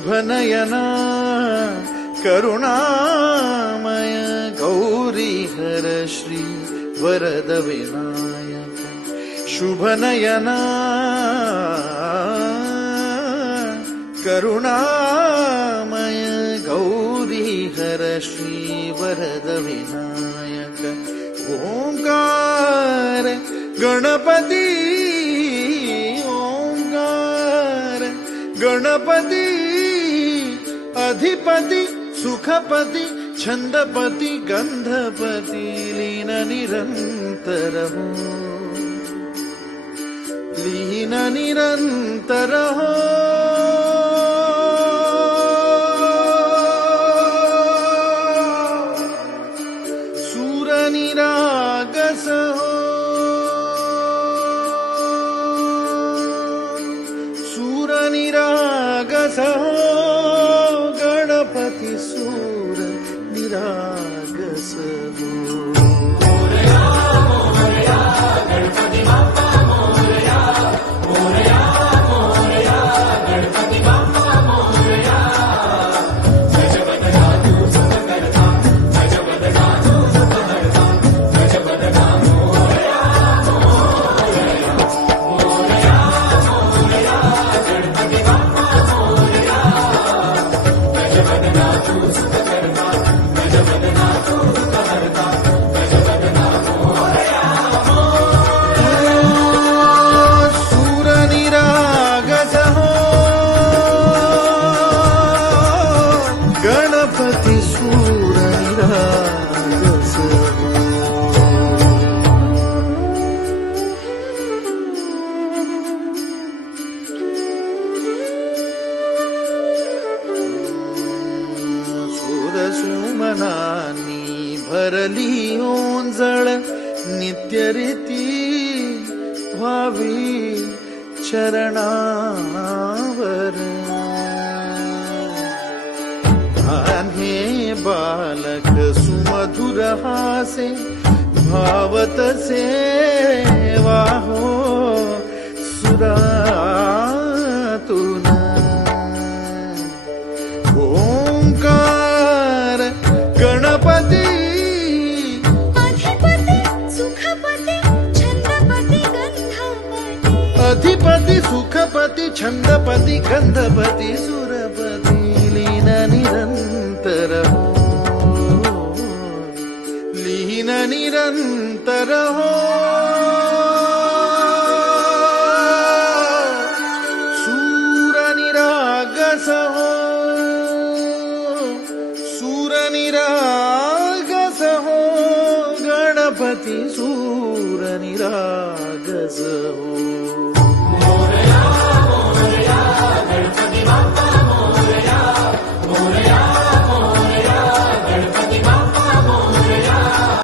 शुभनयना करुणामय गौरी हर श्री वरद विनायक शुभनयना करुणामय गौरी हर श्री वरद विनायक ओंकार गणपती ओंकार गणपती अधिपति सुखपति छंदपति गंधपति लीन निरंतर हो लीन निरंतर हो सूर निरागस हो सूर निरागस हो गणपति सूर निरागस हो मोरया मोरया गणपति बाप्पा मोरया मोरया मोरया गणपति बाप्पा मोरया गजबद गातु सुख करता गजबद गातु सुख करता गजबद गा मोरया मोरया मोरया मोरया गणपति बाप्पा मोरया गजबद गातु सुख करता गजबद गातु सुख करता गजबद गा मोरया सूर निरागस हो गणपति सूर निरागस हो सुमनानी भरली ओंजळ नित्यरीती व्हावी चरणावर हे बालक सुमधुर हासे भावतसे वाहो सुरातून ओंकार गणपती अधिपति सुखपति अधिपति सुखपति छंदपति छंदपति गंधपति सुरपति लीन निरंतर हो लीन निरंतर हो सूर निरागस हो सूर निरागस हो गणपति सूर निरागस हो